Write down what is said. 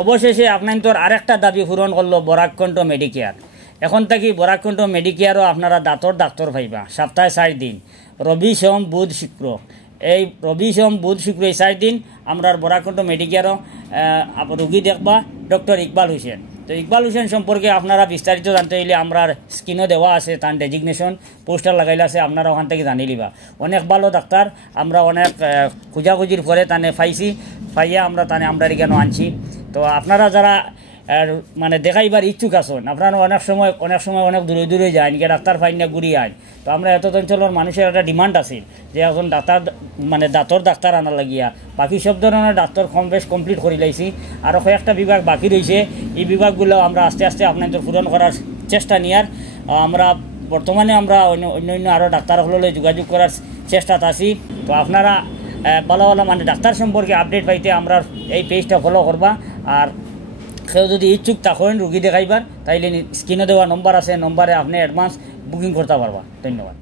অবশেষে আপনার আরেকটা দাবি পূরণ করলো বরাককণ্ঠ মেডিকেয়ার। এখন থেকে বরাককণ্ঠ মেডিকেয়ারও আপনারা দাঁতর ডাক্তার পাইবা সপ্তাহে 4 দিন, রবি সোম বুধ শুক্র। এই রবি সোম বুধ শুক্র এই 4 দিন আমরা বরাককণ্ঠ মেডিকেয়ারও রুগী দেখবা ডক্টর ইকবাল হোসেন। তো ইকবাল হোসেন সম্পর্কে আপনারা বিস্তারিত জানতে হইলে আমরা স্ক্রিনও দেওয়া আছে, তার ডেজিগনেশন পোস্টার লাগাইলে আছে, আপনারা ওখান থেকে জানি লিবা। অনেক ভালো ডাক্তার, আমরা অনেক খোঁজাখুঁজির পরে তানে পাইয়া আমরা তানে আমরা এখানে আনছি। তো আপনারা যারা মানে দেখাইবার ইচ্ছুক আছেন, আপনারা অনেক সময় অনেক দূরে দূরে যায় নিকে ডাক্তার পাই না ঘুরি আয়। তো আমরা এত অঞ্চলের মানুষের একটা ডিমান্ড আছে যে এখন ডাক্তার মানে দাঁতর ডাক্তার আনা লাগিয়া, বাকি সব ধরনের ডাক্তার কম বেশ কমপ্লিট করে লাইছি, আরও কয়েকটা বিভাগ বাকি রয়েছে। এই বিভাগগুলো আমরা আস্তে আস্তে আপনাদের পূরণ করার চেষ্টা নিয়ার আমরা বর্তমানে আমরা অন্য আরও ডাক্তারগুলোর যোগাযোগ করার চেষ্টাতে আছি। তো আপনারা ভালো ভালো মানে ডাক্তার সম্পর্কে আপডেট পাইতে আমরা এই পেজটা ফলো করবা। আর কেউ যদি ইচ্ছুক থাকেন রুগী দেখাইবার, তাইলে স্ক্রিনে দেওয়া নম্বর আছে, নম্বরে আপনি অ্যাডভান্স বুকিং করতে পারবা। ধন্যবাদ।